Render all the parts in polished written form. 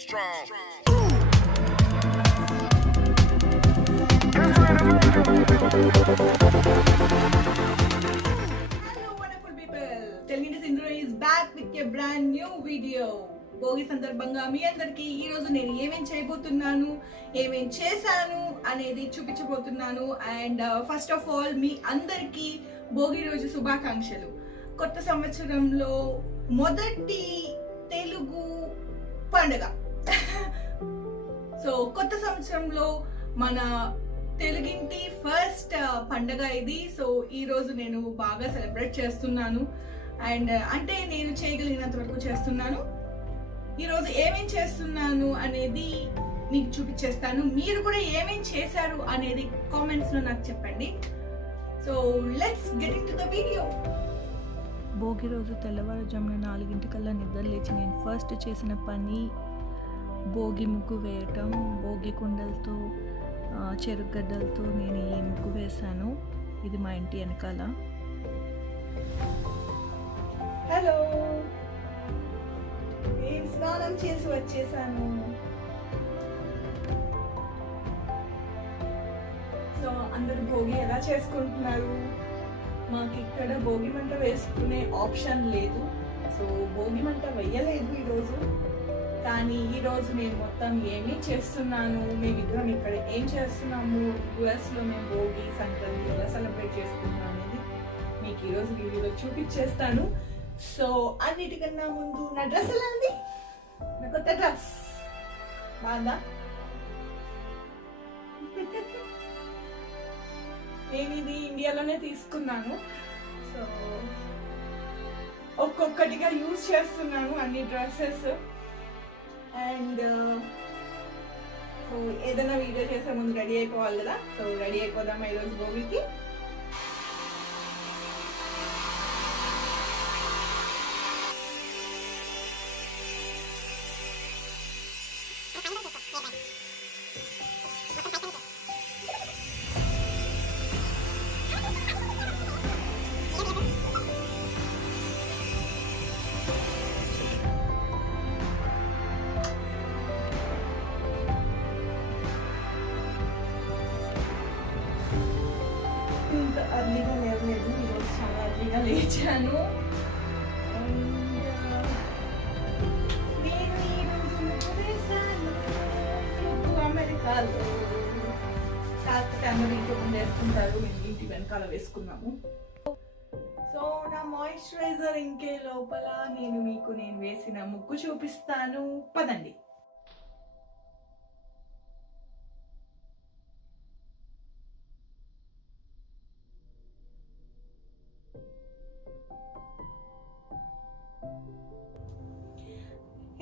strong. Hello wonderful people. Telugu Sindhu is back with a brand new video. Bhogi సందర్భంగా మీ అందరికి ఈ రోజు నేను ఏమేం చేయబోతున్నాను, ఏమేం చేశాను అనేది చూపించబోతున్నాను. అండ్ ఫస్ట్ ఆఫ్ ఆల్ మీ అందరికి భోగి రోజు శుభాకాంక్షలు. కొత్త సంవత్సరంలో మొదటి తెలుగు పండుగ. సో కొత్త సంవత్సరంలో మన తెలుగింటి ఫస్ట్ పండగ ఇది. సో ఈ రోజు నేను బాగా సెలబ్రేట్ చేస్తున్నాను. అండ్ అంటే నేను చేయగలిగినంత వరకు చేస్తున్నాను. ఈరోజు ఏమేం చేస్తున్నాను అనేది మీకు చూపించేస్తాను. మీరు కూడా ఏమేం చేశారు అనేది కామెంట్స్ లో నాకు చెప్పండి. So let's get in to the video. Bhogi రోజు తెల్లవారుజామున 4 నిద్ర లేచి నేను ఫస్ట్ చేసిన పని భోగి ముగ్గు వేయటం. భోగి కుండలతో చెరుగడ్డలతో నేను ఈ ముగ్గు వేశాను. ఇది మా ఇంటి వెనకాల. హలో, నేను స్నానం చేసి వచ్చేసాను. సో అందరు భోగి ఎలా చేసుకుంటున్నారు? మాకు ఇక్కడ భోగి మంట వేసుకునే ఆప్షన్ లేదు. సో భోగి మంట వెయ్యలేదు ఈరోజు. కానీ ఈరోజు నేను మొత్తం ఏమీ చేస్తున్నాను, మేమిద్దరం ఇక్కడ ఏం చేస్తున్నాము, యుఎస్లో మేము భోగి సంక్రాంతి ఎలా సెలబ్రేట్ చేసుకుంటున్నాం అనేది మీకు ఈరోజు వీడియోలో చూపించేస్తాను. సో అన్నిటికన్నా ముందు నా డ్రెస్ ఎలా ఉంది? నా కొత్త డ్రెస్ బాగా నేను ఇది ఇండియాలోనే తీసుకున్నాను. సో ఒక్కొక్కటిగా యూజ్ చేస్తున్నాను అన్ని డ్రెస్సెస్. అండ్ ఏదైనా వీడియో చేసే ముందు రెడీ అయిపోవాలి కదా. సో రెడీ అయిపోదామా ఈరోజు భోగికి? ఇంత అర్లీగా లేవలేదు, ఈరోజు చాలా అర్లీగా లేచాను. నేను ఈరోజు ముగ్గు వేశాను. ముగ్గు అమెరికాలో కాకపోతే అందరూ ఇంటి ముందు వేసుకుంటారు, మేము ఇంటి వెనకాల వేసుకున్నాము. సో నా మాయిశ్చరైజర్ ఇంకే లోపల నేను మీకు నేను వేసిన ముగ్గు చూపిస్తాను. పదండి.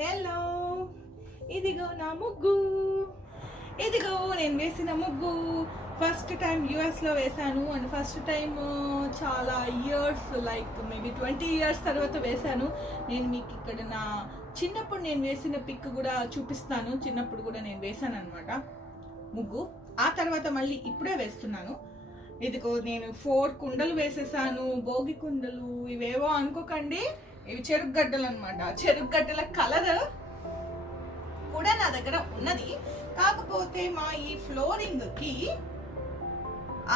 హలో, ఇదిగో నా ముగ్గు. ఇదిగో నేను వేసిన ముగ్గు. ఫస్ట్ టైం యుఎస్లో వేశాను. అండ్ ఫస్ట్ టైం చాలా ఇయర్స్, లైక్ మేబీ 20 years తర్వాత వేశాను. నేను మీకు ఇక్కడ నా చిన్నప్పుడు నేను వేసిన పిక్ కూడా చూపిస్తాను. చిన్నప్పుడు కూడా నేను వేశాను అనమాట ముగ్గు. ఆ తర్వాత మళ్ళీ ఇప్పుడే వేస్తున్నాను. ఇదిగో నేను 4 కుండలు వేసేసాను. భోగి కుండలు ఇవేవో అనుకోకండి, ఇవి చెరుగడ్డలు అనమాట. చెరుగడ్డల కలర్ కూడా నా దగ్గర ఉన్నది. కాకపోతే మా ఈ ఫ్లోరింగ్ కి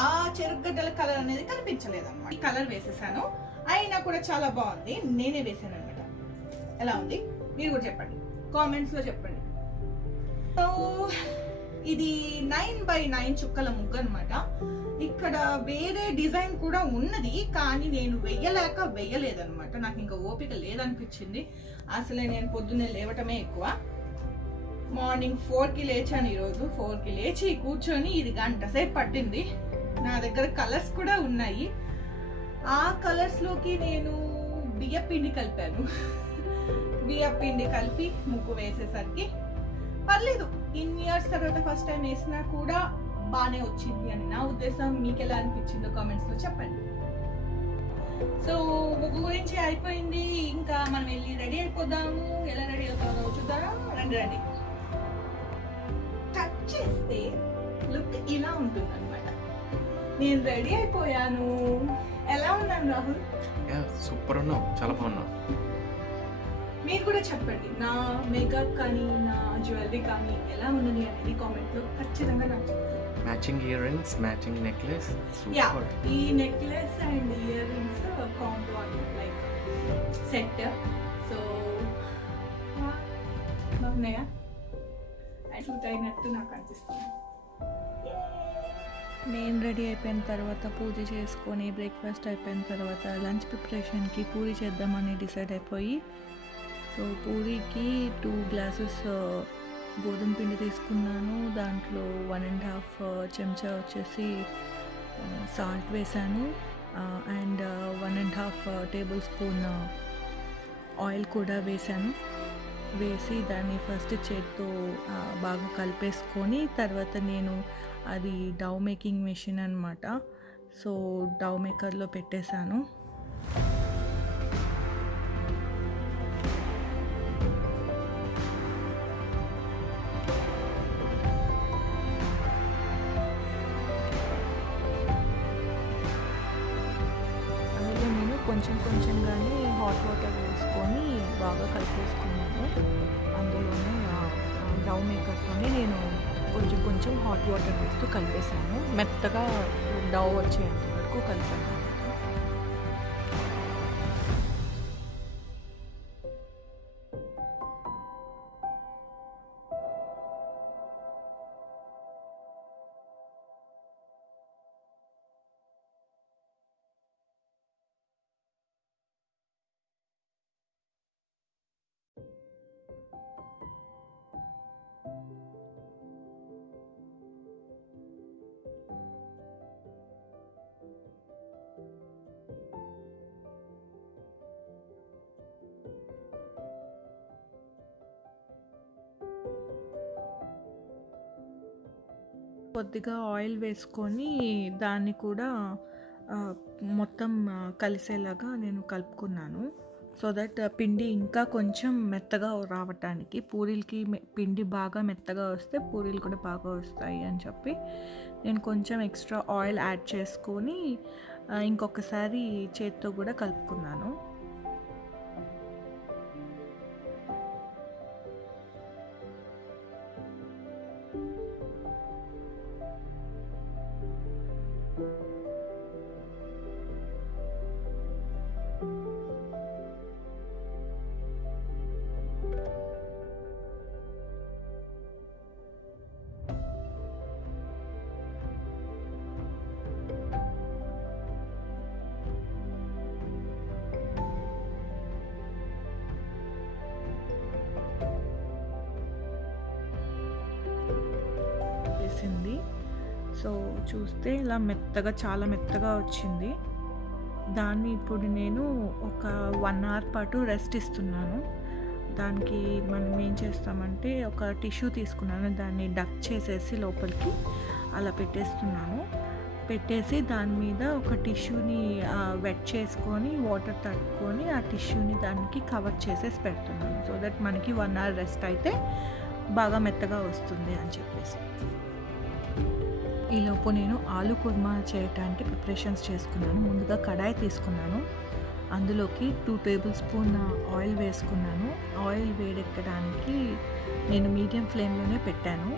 ఆ చెరుగడ్డల కలర్ అనేది కనిపించలేదన్నమాట. ఈ కలర్ వేసేసాను. అయినా కూడా చాలా బాగుంది. నేనే వేసాను అనమాట. ఎలా ఉంది మీరు కూడా చెప్పండి, కామెంట్స్ లో చెప్పండి. సో ఇది 9x9 చుక్కల ముగ్గు అనమాట. ఇక్కడ వేరే డిజైన్ కూడా ఉన్నది, కానీ నేను వెయ్యలేదన్నమాట. నాకు ఇంకా ఓపిక లేదనిపించింది. అసలే నేను పొద్దున్నే లేవటమే ఎక్కువ. మార్నింగ్ 4కి లేచాను. ఈరోజు 4కి లేచి కూర్చొని ఇది గంట సేపు పట్టింది. నా దగ్గర కలర్స్ కూడా ఉన్నాయి. ఆ కలర్స్ లోకి నేను బియ్యపిండి కలిపాను. బియ్యపిండి కలిపి ముగ్గు వేసేసరికి పర్లేదు. ఇన్ ఇయర్స్ తర్వాత ఫస్ట్ టైం వేసినా కూడా బాగానే వచ్చింది అని నా ఉద్దేశం. మీకు ఎలా అనిపించిందో కామెంట్స్ లో చెప్పండి. సో ముగ్గు గురించి అయిపోయింది. ఇంకా మనం వెళ్ళి రెడీ అయిపోదాము. ఎలా రెడీ అవుతామో చూద్దాం. రండి రండి. కట్ చేస్తే లుక్ ఇలా ఉంటుంది అనమాట. నేను రెడీ అయిపోయాను. ఎలా ఉన్నాను రాహుల్? సూపర్ ఉన్నావు, చాలా బాగున్నావు. మీరు కూడా చెప్పండి, నా మేకప్ కానీ నా జ్యువెలరీ కానీ ఎలా ఉన్నది అనేది కామెంట్లో ఖచ్చితంగా నాకు చెప్పండి. Matching earrings, matching necklace, yeah, super. ఈ necklace and earrings combo అని లైక్ సెట్. సో బాగున్నాయా? సూట్ అయినట్టు నాకు అనిపిస్తుంది. నేను రెడీ అయిపోయిన తర్వాత పూజ చేసుకొని బ్రేక్ఫాస్ట్ అయిపోయిన తర్వాత లంచ్ ప్రిపరేషన్కి పూరి చేద్దామని డిసైడ్ అయిపోయి, సో పూరికి 2 glasses గోధుమ పిండి తీసుకున్నాను. దాంట్లో 1.5 చెంచా వచ్చేసి సాల్ట్ వేసాను అండ్ 1.5 tablespoon ఆయిల్ కూడా వేసాను. వేసి దాన్ని ఫస్ట్ చేత్తో బాగా కలిపేసుకొని తర్వాత నేను అది డౌ మేకింగ్ మెషిన్ అనమాట, సో డౌ మేకర్లో పెట్టేశాను. అందులో నేను కొంచెంగానే హాట్ వాటర్ వేసుకొని బాగా కలిపేసుకున్నాను. అందులోనే డౌ మేకర్తోనే నేను కొంచెం హాట్ వాటర్ వేస్తూ కలిపేసాను. మెత్తగా డౌ వచ్చేంత వరకు కలిపాను. కొద్దిగా ఆయిల్ వేసుకొని దాన్ని కూడా మొత్తం కలిసేలాగా నేను కలుపుకున్నాను. సో దట్ పిండి ఇంకా కొంచెం మెత్తగా రావటానికి, పూరీలకి పిండి బాగా మెత్తగా వస్తే పూరీలు కూడా బాగా వస్తాయి అని చెప్పి నేను కొంచెం ఎక్స్ట్రా ఆయిల్ యాడ్ చేసుకొని ఇంకొకసారి చేత్తో కూడా కలుపుకున్నాను. వేసింది. సో చూస్తే ఇలా మెత్తగా, చాలా మెత్తగా వచ్చింది. దాన్ని ఇప్పుడు నేను ఒక 1 hour పాటు రెస్ట్ ఇస్తున్నాను. దానికి మనం ఏం చేస్తామంటే ఒక టిష్యూ తీసుకున్నాను, దాన్ని డక్ చేసేసి లోపలికి అలా పెట్టేస్తున్నాను. పెట్టేసి దాని మీద ఒక టిష్యూని వెట్ చేసుకొని వాటర్ తడుపుకొని ఆ టిష్యూని దానికి కవర్ చేసేసి పెడుతున్నాను. సో దట్ మనకి 1 hour రెస్ట్ అయితే బాగా మెత్తగా వస్తుంది అని చెప్పేసి. ఈలోపు నేను ఆలు కుర్మా చేయటానికి ప్రిపరేషన్స్ చేసుకున్నాను. ముందుగా కడాయి తీసుకున్నాను, అందులోకి 2 tablespoon ఆయిల్ వేసుకున్నాను. ఆయిల్ వేడెక్కడానికి నేను మీడియం ఫ్లేమ్లోనే పెట్టాను.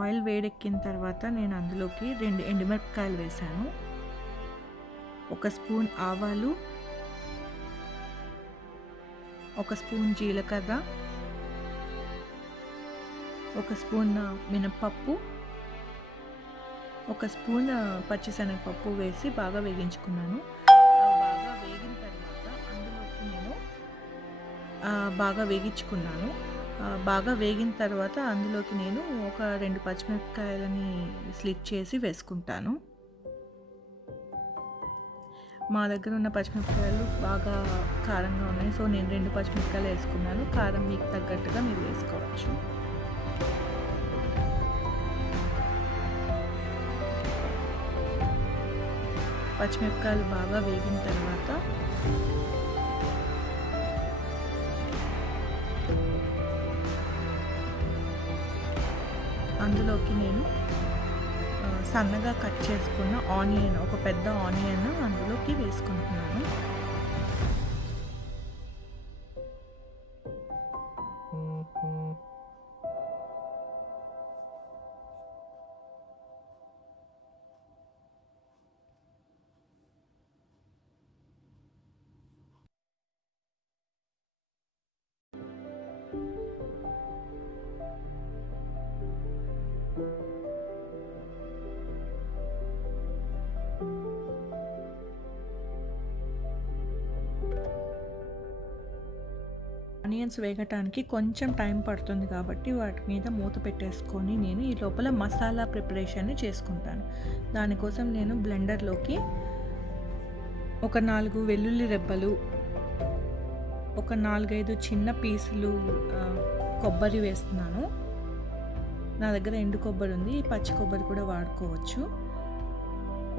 ఆయిల్ వేడెక్కిన తర్వాత నేను అందులోకి 2 ఎండుమిరపకాయలు వేశాను, 1 స్పూన్ ఆవాలు, 1 స్పూన్ జీలకర్ర, 1 స్పూన్ మినప్పప్పు, 1 స్పూన్ పచ్చిశనగపప్పు వేసి బాగా వేగించుకున్నాను. బాగా వేగిన తర్వాత అందులోకి నేను బాగా వేగించుకున్నాను. బాగా వేగిన తర్వాత అందులోకి నేను ఒక 2 పచ్చిమిరపకాయలని స్లిట్ చేసి వేసుకుంటాను. మా దగ్గర ఉన్న పచ్చిమిరపకాయలు బాగా కారంగా ఉన్నాయి, సో నేను 2 పచ్చిమిరపకాయలు వేసుకున్నాను. కారం మీకు తగ్గట్టుగా మీరు వేసుకోవచ్చు. పచ్చిమిరపకాయలు బాగా వేగిన తర్వాత అందులోకి నేను సన్నగా కట్ చేసుకున్న ఆనియన్, ఒక పెద్ద ఆనియన్ అందులోకి వేసుకుంటున్నాను. ఆనియన్స్ వేగటానికి కొంచెం టైం పడుతుంది కాబట్టి వాటి మీద మూత పెట్టేసుకొని నేను ఈ లోపల మసాలా ప్రిపరేషన్ని చేసుకుంటాను. దానికోసం నేను బ్లెండర్లోకి ఒక 4 వెల్లుల్లి రెబ్బలు, ఒక 4-5 చిన్న పీసులు కొబ్బరి వేస్తున్నాను. నా దగ్గర ఎండు కొబ్బరి ఉంది, పచ్చి కొబ్బరి కూడా వాడుకోవచ్చు.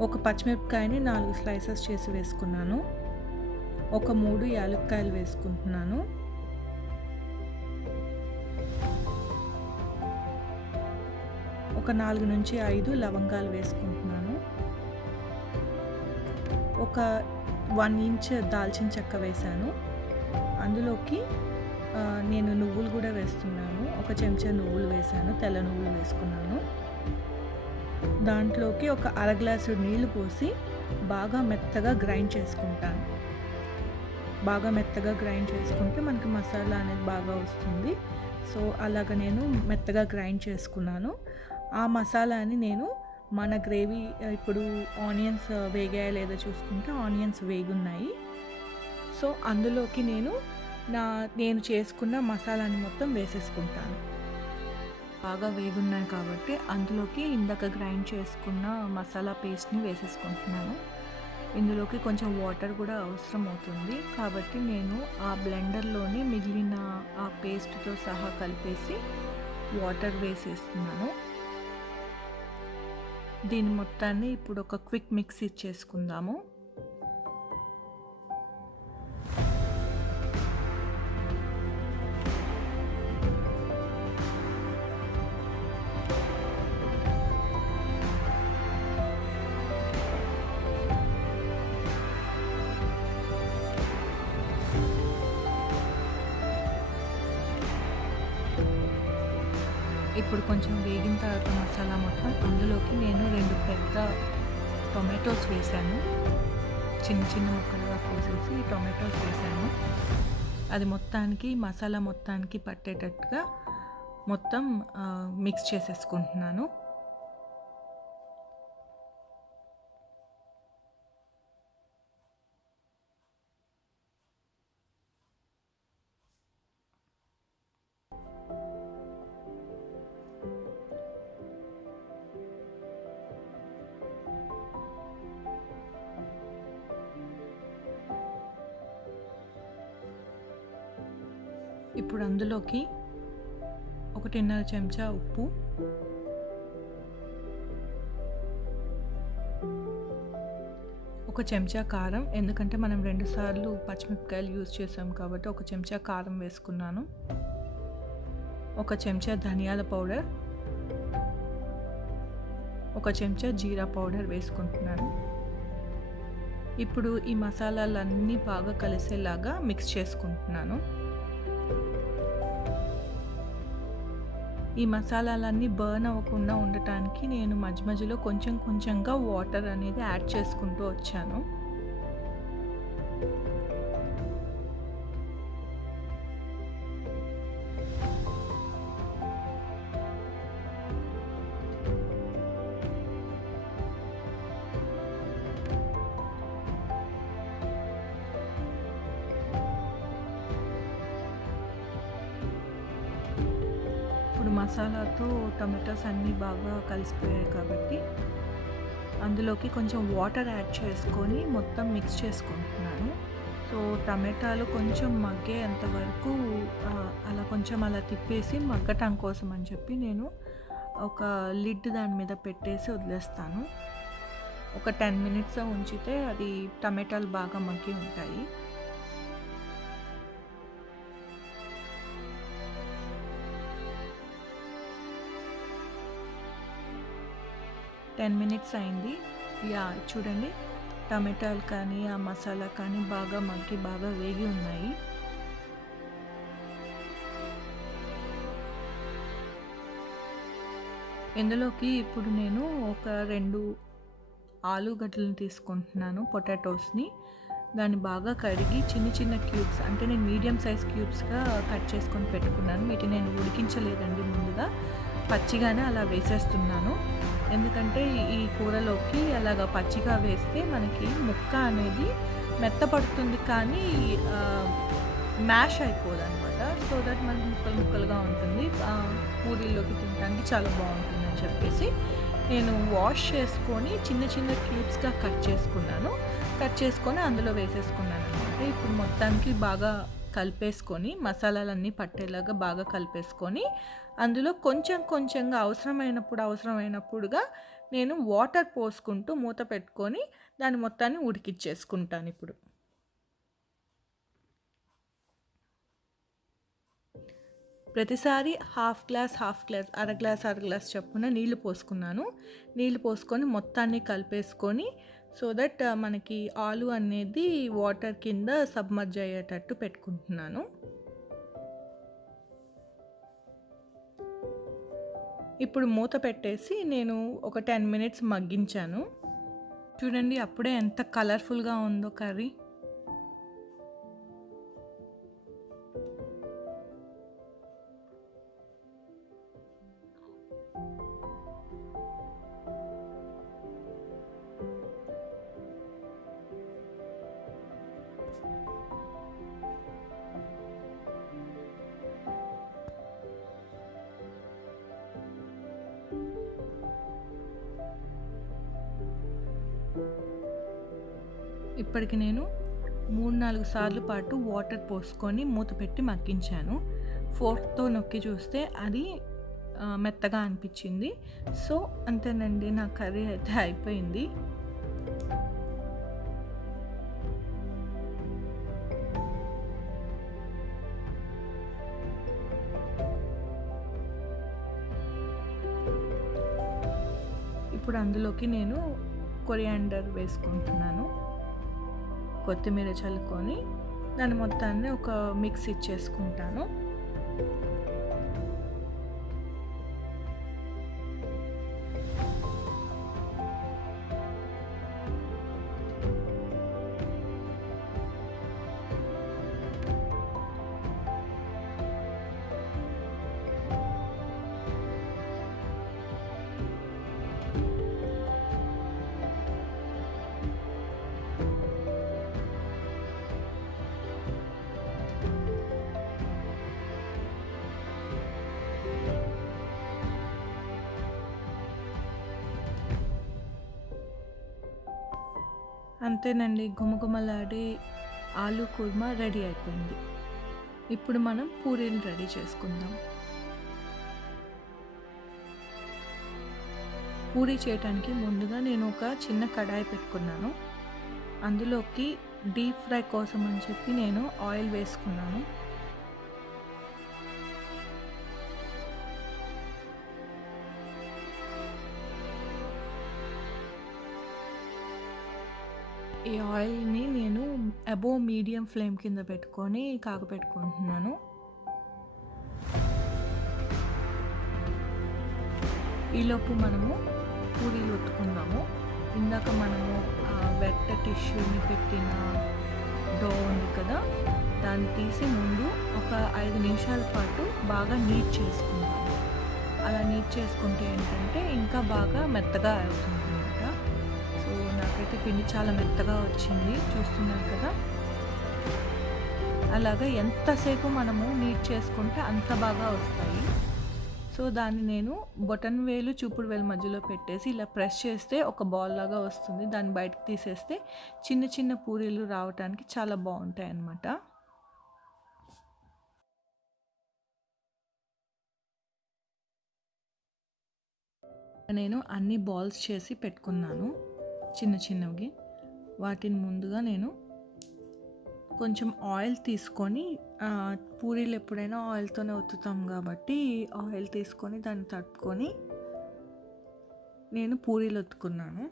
ఒక పచ్చిమిరపకాయని 4 స్లైసెస్ చేసి వేసుకున్నాను. ఒక 3 యాలక్కాయలు వేసుకుంటున్నాను. ఒక 4 నుంచి 5 లవంగాలు వేసుకుంటున్నాను. ఒక 1 ఇంచ్ దాల్చిన చెక్క వేసాను. అందులోకి నేను నువ్వులు కూడా వేస్తున్నాను. ఒక చెంచా నువ్వులు వేసాను, తెల్ల నువ్వులు వేసుకున్నాను. దాంట్లోకి ఒక అర గ్లాసు నీళ్లు పోసి బాగా మెత్తగా గ్రైండ్ చేసుకుంటాను. బాగా మెత్తగా గ్రైండ్ చేసుకుంటే మనకి మసాలా అనేది బాగా వస్తుంది. సో అలాగ నేను మెత్తగా గ్రైండ్ చేసుకున్నాను. ఆ మసాలాని నేను మన గ్రేవీ, ఇప్పుడు ఆనియన్స్ వేగాయా లేదో చూసుకుంటే ఆనియన్స్ వేగున్నాయి. సో అందులోకి నేను చేసుకున్న మసాలాని మొత్తం వేసేసుకుంటాను. బాగా వేగున్నాయి కాబట్టి అందులోకి ఇందాక గ్రైండ్ చేసుకున్న మసాలా పేస్ట్ని వేసేసుకుంటున్నాను. ఇందులోకి కొంచెం వాటర్ కూడా అవసరం అవుతుంది కాబట్టి నేను ఆ బ్లెండర్లోనే మిగిలిన ఆ పేస్ట్తో సహా కలిపేసి వాటర్ వేసేస్తున్నాను. దీని మొత్తాన్ని ఇప్పుడు ఒక క్విక్ మిక్స్ ఇచ్చేసుకుందాము. ఇప్పుడు కొంచెం వేగిన తర్వాత మసాలా మొత్తం అందులోకి నేను 2 పెద్ద టొమాటోస్ వేసాను. చిన్న చిన్న ముక్కలుగా కోసేసి టొమాటోస్ వేసాను. అది మొత్తానికి మసాలా మొత్తానికి పట్టేటట్టుగా మొత్తం మిక్స్ చేసేసుకుంటున్నాను. ఇప్పుడు అందులోకి 1.5 చెంచా ఉప్పు, ఒక చెంచా కారం, ఎందుకంటే మనం 2 సార్లు పచ్చిమిరపకాయలు యూజ్ చేసాం కాబట్టి 1 చెంచా కారం వేసుకున్నాను. 1 చెంచా ధనియాల పౌడర్, 1 చెంచా జీరా పౌడర్ వేసుకుంటున్నాను. ఇప్పుడు ఈ మసాలాలన్నీ బాగా కలిసేలాగా మిక్స్ చేసుకుంటున్నాను. ఈ మసాలాలన్నీ బర్న్ అవ్వకుండా ఉండటానికి నేను మధ్య మధ్యలో కొంచెం కొంచెంగా వాటర్ అనేది యాడ్ చేసుకుంటూ వచ్చాను. మసాలాతో టమాటోస్ అన్నీ బాగా కలిసిపోయాయి కాబట్టి అందులోకి కొంచెం వాటర్ యాడ్ చేసుకొని మొత్తం మిక్స్ చేసుకుంటున్నాను. సో టమాటాలు కొంచెం మగ్గేంత వరకు అలా కొంచెం అలా తిప్పేసి మగ్గటం కోసం అని చెప్పి నేను ఒక లిడ్ దాని మీద పెట్టేసి వదిలేస్తాను. ఒక 10 మినిట్స్ ఉంచితే అది టమాటాలు బాగా మగ్గి ఉంటాయి. 10 మినిట్స్ అయింది. చూడండి, టమాటాలు కానీ ఆ మసాలా కానీ బాగా మగ్గి బాగా వేగి ఉన్నాయి. ఇందులోకి ఇప్పుడు నేను ఒక 2 ఆలుగడ్డలను తీసుకుంటున్నాను, పొటాటోస్ని. దాన్ని బాగా కడిగి చిన్న చిన్న క్యూబ్స్, అంటే నేను మీడియం సైజ్ క్యూబ్స్గా కట్ చేసుకొని పెట్టుకున్నాను. వీటిని నేను ఉడికించలేదండి, ముందుగా పచ్చిగానే అలా వేసేస్తున్నాను. ఎందుకంటే ఈ కూరలోకి అలాగ పచ్చిగా వేస్తే మనకి ముక్క అనేది మెత్తపడుతుంది, కానీ మ్యాష్ అయిపోదు అనమాట. సో దట్ మనకి ముక్కలు ముక్కలుగా ఉంటుంది, పూరీలోకి తినడానికి చాలా బాగుంటుందని చెప్పేసి నేను వాష్ చేసుకొని చిన్న చిన్న క్యూబ్స్గా కట్ చేసుకొని అందులో వేసేసుకున్నాను అనమాట. ఇప్పుడు మొత్తానికి బాగా కలిపేసుకొని, మసాలాలన్నీ పట్టేలాగా బాగా కలిపేసుకొని, అందులో కొంచెం కొంచెంగా అవసరమైనప్పుడుగా నేను వాటర్ పోసుకుంటూ మూత పెట్టుకొని దాన్ని మొత్తాన్ని ఉడికిచ్చేసుకుంటాను. ఇప్పుడు ప్రతిసారి హాఫ్ గ్లాస్ అర గ్లాస్ చొప్పున నీళ్లు పోసుకున్నాను. నీళ్లు పోసుకొని మొత్తాన్ని కలిపేసుకొని, సో దట్ మనకి ఆలు అనేది వాటర్ కింద సబ్మర్జ్ అయ్యేటట్టు పెట్టుకుంటున్నాను. ఇప్పుడు మూత పెట్టేసి నేను ఒక 10 మినిట్స్ మగ్గించాను. చూడండి, అప్పుడే ఎంత కలర్ఫుల్గా ఉందో కర్రీ. ఇప్పటికి నేను 3-4 సార్లు పాటు వాటర్ పోసుకొని మూత పెట్టి మగ్గించాను. ఫోర్క్తో నొక్కి చూస్తే అది మెత్తగా అనిపించింది. సో అంతేనండి, నా కర్రీ అయితే అయిపోయింది. ఇప్పుడు అందులోకి నేను కొరియాండర్ వేసుకుంటున్నాను. కొత్తిమీర చల్లుకొని దాని మొత్తాన్ని ఒక మిక్స్ ఇచ్చేసుకుంటాను. అంతేనండి, గుమగుమలాడే ఆలు కుర్మా రెడీ అయిపోయింది. ఇప్పుడు మనం పూరీలు రెడీ చేసుకుందాం. పూరీ చేయడానికి ముందుగా నేను ఒక చిన్న కడాయి పెట్టుకున్నాను. అందులోకి డీప్ ఫ్రై కోసం అని చెప్పి నేను ఆయిల్ వేసుకున్నాను. ఈ ఆయిల్ని నేను అబోవ్ మీడియం ఫ్లేమ్ కింద పెట్టుకొని కాగపెట్టుకుంటున్నాను. ఈలోపు మనము పూరీలు ఒత్తుకుందాము. ఇందాక మనము వెట్ టిష్యూని పెట్టిన డో ఉంది కదా, దాన్ని తీసి ముందు ఒక 5 నిమిషాల పాటు బాగా నీట్ చేసుకుందాము. అలా నీట్ చేసుకుంటే ఏంటంటే ఇంకా బాగా మెత్తగా అవుతుంది అనమాట. సో నాకైతే పిండి చాలా మెత్తగా వచ్చింది, చూస్తున్నారు కదా. అలాగా ఎంతసేపు మనము నీట్ చేసుకుంటే అంత బాగా వస్తాయి. సో దాన్ని నేను బొటన్ వేలు చూపుడు వేలు మధ్యలో పెట్టేసి ఇలా ప్రెస్ చేస్తే ఒక బాల్ లాగా వస్తుంది. దాన్ని బయటకు తీసేస్తే చిన్న చిన్న పూరీలు రావడానికి చాలా బాగుంటాయి అన్నమాట. నేను అన్ని బాల్స్ చేసి పెట్టుకున్నాను చిన్న చిన్నవి. వాటిని ముందుగా నేను కొంచెం ఆయిల్ తీసుకొని, పూరీలు ఎప్పుడైనా ఆయిల్తోనే ఒత్తుతాం కాబట్టి ఆయిల్ తీసుకొని దాన్ని తట్టుకొని నేను పూరీలు ఒత్తుకున్నాను.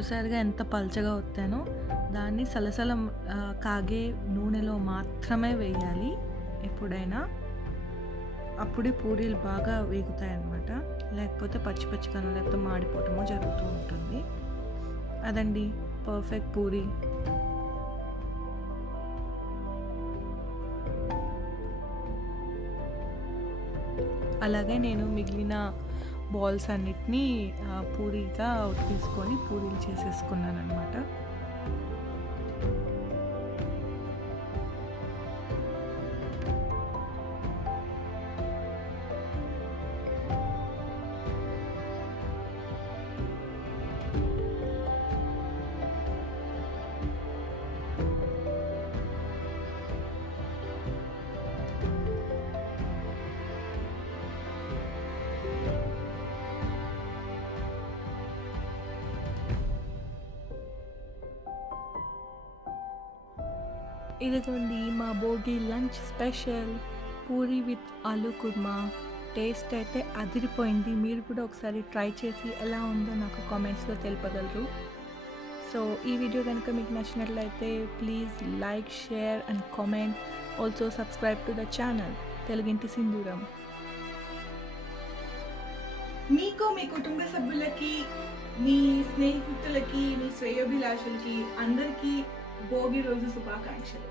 చూసారుగా ఎంత పల్చగా ఒత్తానో. దాన్ని సలసల కాగే నూనెలో మాత్రమే వేయాలి ఎప్పుడైనా. అప్పుడే పూరీలు బాగా వేగుతాయి అన్నమాట. లేకపోతే పచ్చి పచ్చికన్నా లేకపోతే మాడిపోవటమో జరుగుతూ ఉంటుంది. అదండి పర్ఫెక్ట్ పూరీ. అలాగే నేను మిగిలిన బాల్స్ అన్నిటినీ పూరీగా తీసుకొని పూరీలు చేసేసుకున్నాను అనమాట. ఇదిగోండి మా Bhogi lunch special puri with aloo kurma. Taste అయితే అదిరిపోయింది. మీరు కూడా ఒకసారి ట్రై చేసి ఎలా ఉందో నాకు కామెంట్స్లో తెలుపగలరు. సో ఈ వీడియో కనుక మీకు నచ్చినట్లయితే please like, share and comment. Also subscribe to the channel తెలుగింటి సింధూరం. మీకు, మీ కుటుంబ సభ్యులకి, మీ స్నేహితులకి, మీ శ్రేయోభిలాషులకి అందరికీ భోగి రోజు శుభాకాంక్షలు.